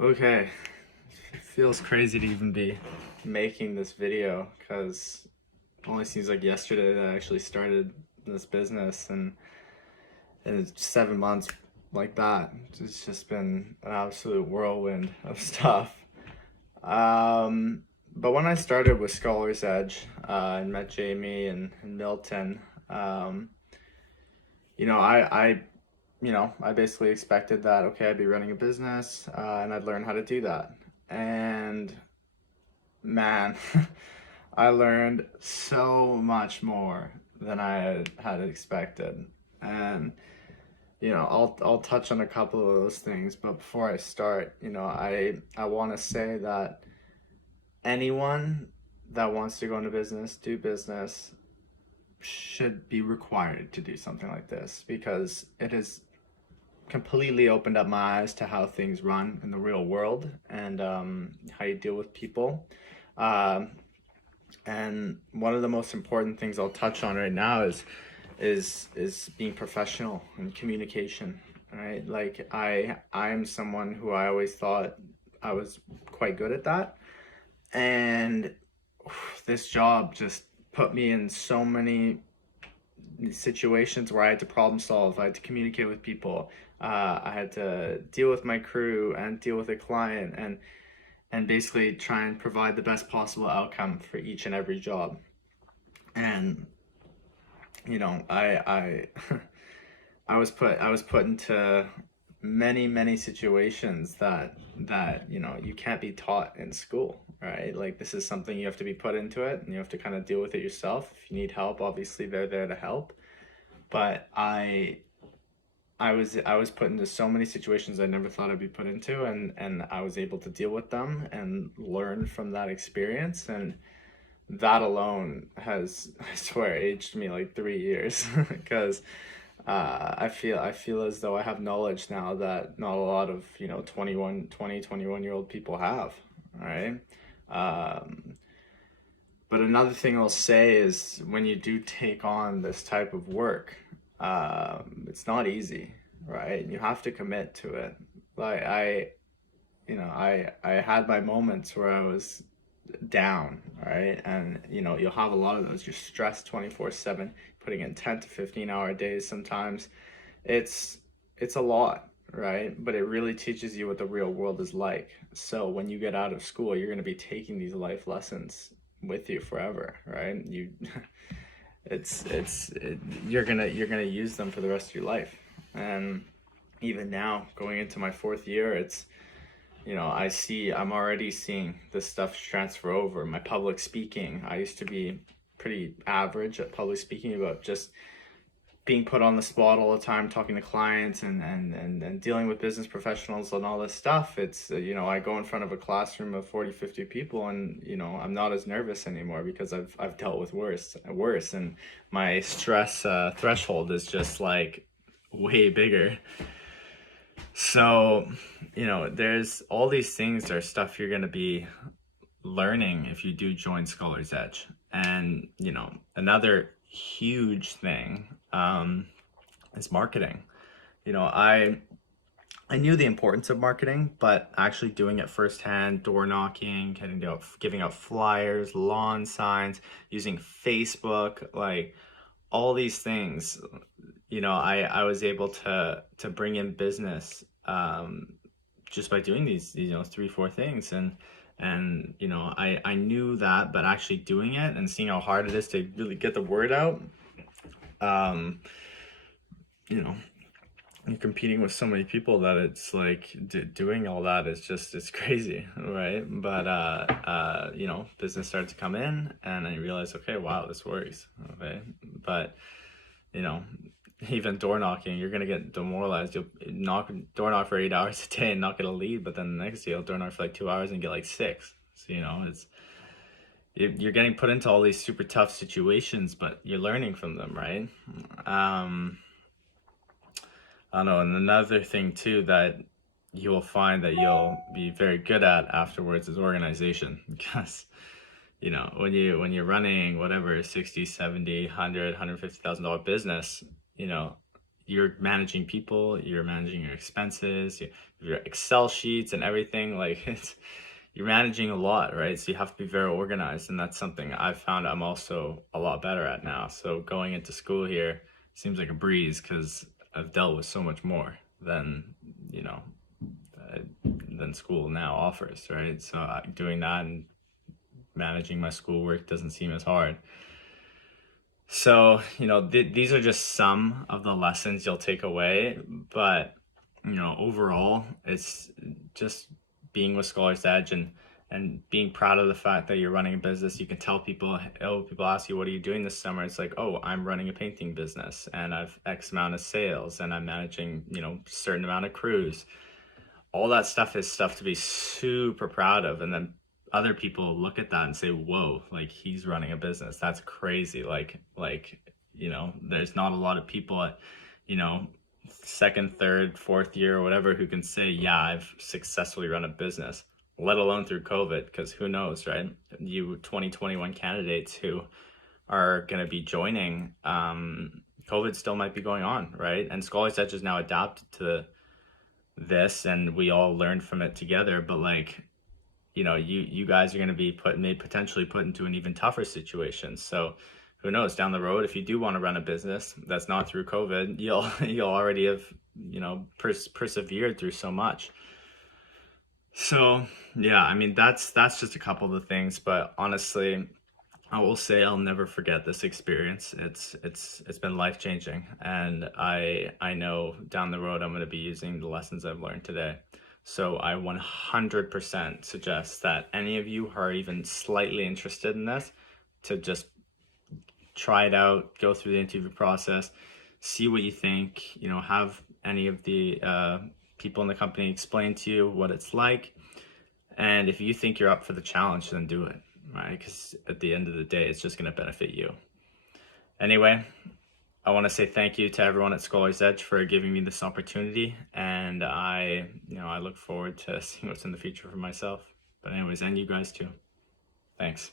Okay, it feels crazy to even be making this video because it only seems like yesterday that I actually started this business, and it's 7 months like that. It's just been an absolute whirlwind of stuff. But when I started with Scholar's Edge and met Jamie and Milton, um, I basically expected that, okay, I'd be running a business and I'd learn how to do that. And man, I learned so much more than I had expected. And I'll touch on a couple of those things, but before I start, I want to say that anyone that wants to go into business, do business, should be required to do something like this because it has completely opened up my eyes to how things run in the real world and how you deal with people. Uh, and one of the most important things I'll touch on right now is being professional and communication. Right, like I'm someone who I always thought I was quite good at that, and this job just put me in so many situations where I had to problem solve. I had to communicate with people. I had to deal with my crew and deal with a client, and basically try and provide the best possible outcome for each and every job. And I I was put into many situations that you can't be taught in school, right? Like, this is something you have to be put into it, and you have to kind of deal with it yourself. If you need help, obviously they're there to help. But I was put into so many situations I never thought I'd be put into, and I was able to deal with them and learn from that experience. And that alone has, I swear, aged me like 3 years because I feel as though I have knowledge now that not a lot of 21 year old people have. All right. But another thing I'll say is, when you do take on this type of work, it's not easy, right? You have to commit to it. Like I had my moments where I was down, right? And you'll have a lot of those. You're stressed 24/7, putting in 10 to 15 hour days sometimes. It's it's a lot, right? But it really teaches you what the real world is like. So when you get out of school, you're going to be taking these life lessons with you forever, right? You're gonna use them for the rest of your life. And even now, going into my fourth year, I'm already seeing this stuff transfer over. My public speaking, I used to be pretty average at public speaking, about just being put on the spot all the time, talking to clients and dealing with business professionals and all this stuff. It's, I go in front of a classroom of 40, 50 people, and, I'm not as nervous anymore because I've dealt with worse. And my stress threshold is just like way bigger. So, there's all these things that are stuff you're going to be learning if you do join Scholar's Edge. And, another huge thing is marketing. I knew the importance of marketing, but actually doing it firsthand, door knocking, giving out flyers, lawn signs, using Facebook, like all these things, I was able to bring in business just by doing these 3, 4 things. And I knew that, but actually doing it and seeing how hard it is to really get the word out, you're competing with so many people that it's like doing all that is just, it's crazy, right? But business started to come in, and I realized, okay, wow, this works. Okay, but even door knocking, you're gonna get demoralized. You'll door knock for 8 hours a day and not get a lead, but then the next day you'll door knock for like 2 hours and get like 6. So you're getting put into all these super tough situations, but you're learning from them, right? I don't know. And another thing too that you will find that you'll be very good at afterwards is organization. Because when you're running whatever 60, 70, 100, $150,000 business, you're managing people, you're managing your expenses, you're your Excel sheets and everything. Like you're managing a lot, right? So you have to be very organized, and that's something I've found I'm also a lot better at now. So going into school here seems like a breeze because I've dealt with so much more than, you know, than school now offers, right? So doing that and managing my schoolwork doesn't seem as hard. So, these are just some of the lessons you'll take away, but, overall, it's just being with Scholar's Edge and being proud of the fact that you're running a business. You can tell people, oh, people ask you, what are you doing this summer? It's like, oh, I'm running a painting business and I've X amount of sales and I'm managing, certain amount of crews. All that stuff is stuff to be super proud of. And then other people look at that and say, whoa, like he's running a business. That's crazy. There's not a lot of people at, second, third, fourth year or whatever who can say, yeah, I've successfully run a business, let alone through COVID, because who knows, right? You 2021 candidates who are going to be joining, COVID still might be going on, right? And Scholar's Edge is now adapted to this and we all learned from it together, but you guys are going to be potentially put into an even tougher situation. So who knows, down the road, if you do want to run a business that's not through COVID, you'll already have, persevered through so much. So yeah, I mean, that's just a couple of the things, but honestly, I will say I'll never forget this experience. It's been life-changing, and I know down the road I'm going to be using the lessons I've learned today. So I 100% suggest that any of you who are even slightly interested in this to just try it out, go through the interview process, see what you think, have any of the people in the company explain to you what it's like. And if you think you're up for the challenge, then do it, right? Because at the end of the day, it's just going to benefit you. Anyway, I want to say thank you to everyone at Scholar's Edge for giving me this opportunity, and I look forward to seeing what's in the future for myself. But anyways, and you guys too. Thanks.